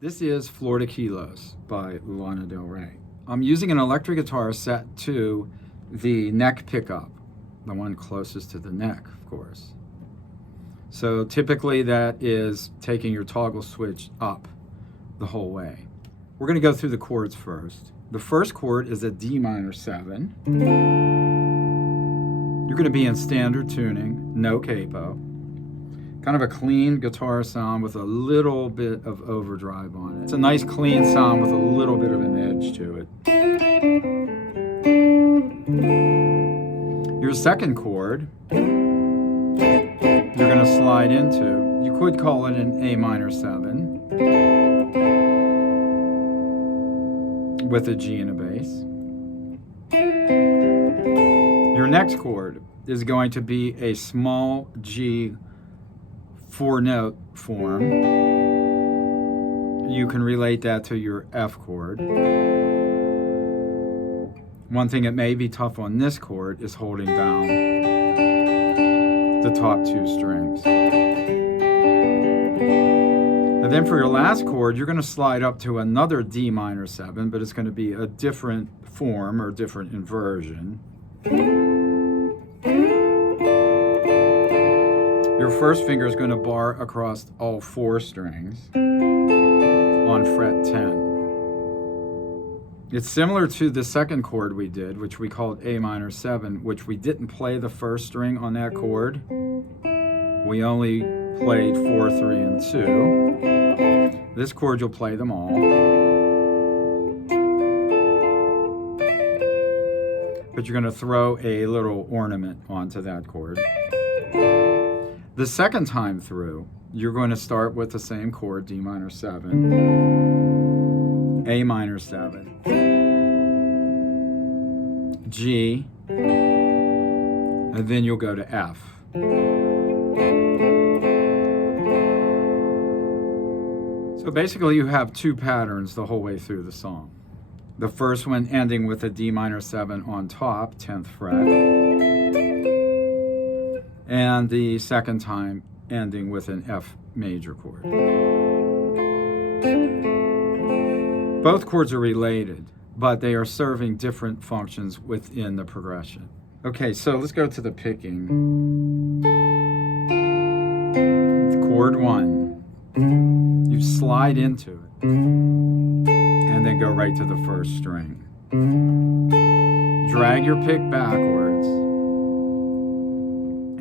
This is Florida Kilos by Lana Del Rey. I'm using an electric guitar set to the neck pickup, the one closest to the neck, of course. So typically that is taking your toggle switch up the whole way. We're going to go through the chords first. The first chord is a D minor 7. You're going to be in standard tuning, no capo. Kind of a clean guitar sound with a little bit of overdrive on it. It's a nice clean sound with a little bit of an edge to it. Your second chord, you're going to slide into, you could call it an A minor 7 with a G and a bass. Your next chord is going to be a small G 4-note form. You can relate that to your F chord. One thing that may be tough on this chord is holding down the top 2 strings. And then for your last chord, you're going to slide up to another D minor 7, but it's going to be a different form or different inversion. Your first finger is going to bar across all 4 strings on fret 10. It's similar to the second chord we did, which we called A minor 7, which we didn't play the first string on that chord. We only played 4, 3, and 2. This chord you'll play them all. But you're going to throw a little ornament onto that chord. The second time through, you're going to start with the same chord, D minor 7, A minor 7, G, and then you'll go to F. So basically you have 2 patterns the whole way through the song. The first one ending with a D minor 7 on top, 10th fret. And the second time ending with an F major chord. Both chords are related, but they are serving different functions within the progression. Okay, so let's go to the picking. Chord 1, you slide into it, and then go right to the first string. Drag your pick backwards,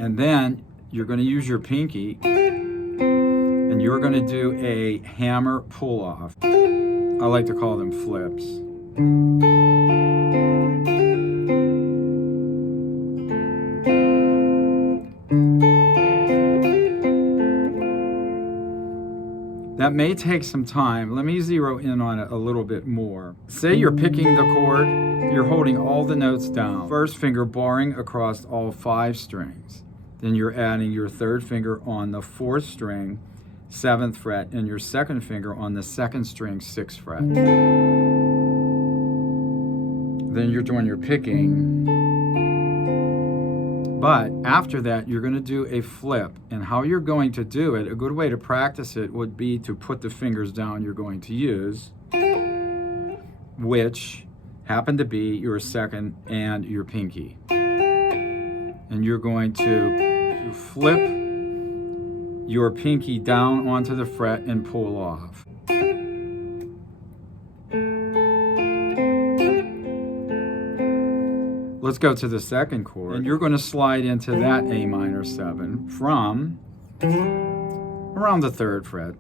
and then you're going to use your pinky and you're going to do a hammer pull off. I like to call them flips. That may take some time. Let me zero in on it a little bit more. Say you're picking the chord, you're holding all the notes down. First finger barring across all 5 strings. Then you're adding your third finger on the 4th string, 7th fret, and your second finger on the 2nd string, 6th fret. Then you're doing your picking. But after that, you're going to do a flip. And how you're going to do it, a good way to practice it would be to put the fingers down you're going to use, which happen to be your second and your pinky. And you're going to flip your pinky down onto the fret and pull off. Let's go to the second chord, and you're going to slide into that A minor 7 from around the 3rd fret.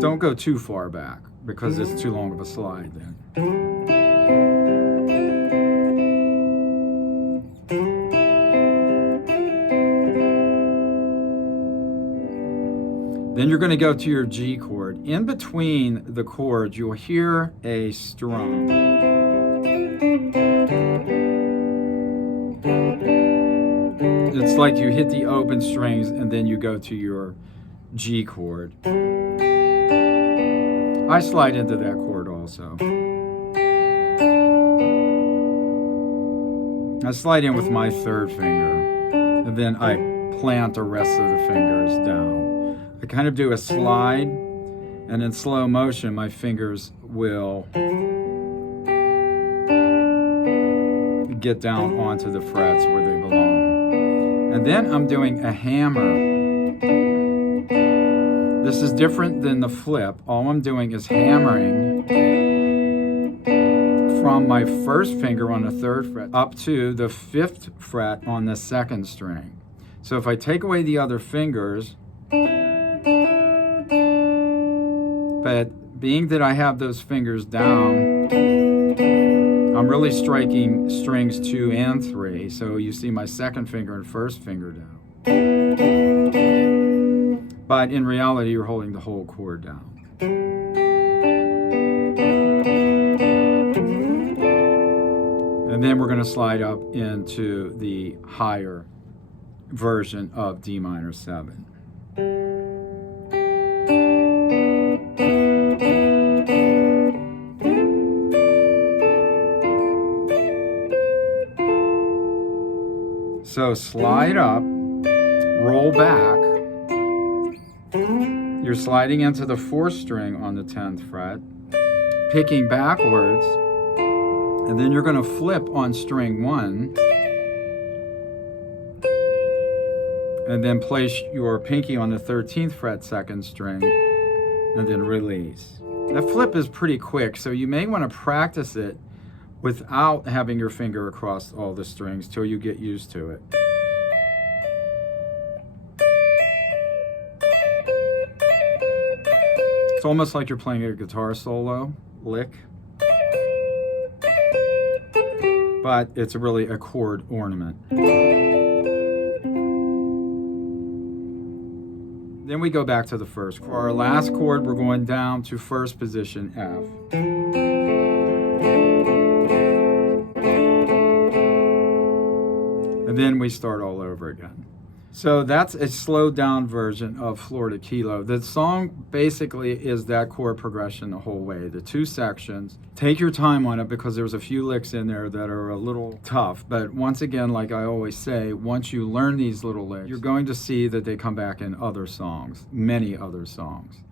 Don't go too far back because it's too long of a slide then. Then you're going to go to your G chord. In between the chords, you'll hear a strum. It's like you hit the open strings and then you go to your G chord. I slide into that chord also. I slide in with my 3rd finger, and then I plant the rest of the fingers down. I kind of do a slide And in slow motion, my fingers will get down onto the frets where they belong. And then I'm doing a hammer. This is different than the flip. All I'm doing is hammering from my first finger on the 3rd fret up to the 5th fret on the 2nd string. So if I take away the other fingers, but being that I have those fingers down, I'm really striking strings 2 and 3. So you see my 2nd finger and 1st finger down. But in reality, you're holding the whole chord down. And then we're going to slide up into the higher version of D minor 7. So slide up, roll back. You're sliding into the 4th string on the 10th fret, picking backwards, and then you're going to flip on string 1, and then place your pinky on the 13th fret 2nd string, and then release. That flip is pretty quick, so you may want to practice it without having your finger across all the strings till you get used to it. It's almost like you're playing a guitar solo lick, but it's really a chord ornament. Then we go back to the first. For our last chord, we're going down to 1st position F. And then we start all over again. So that's a slowed down version of Florida Kilo. The song basically is that chord progression the whole way, the 2 sections. Take your time on it because there's a few licks in there that are a little tough. But once again, like I always say, once you learn these little licks, you're going to see that they come back in other songs, many other songs.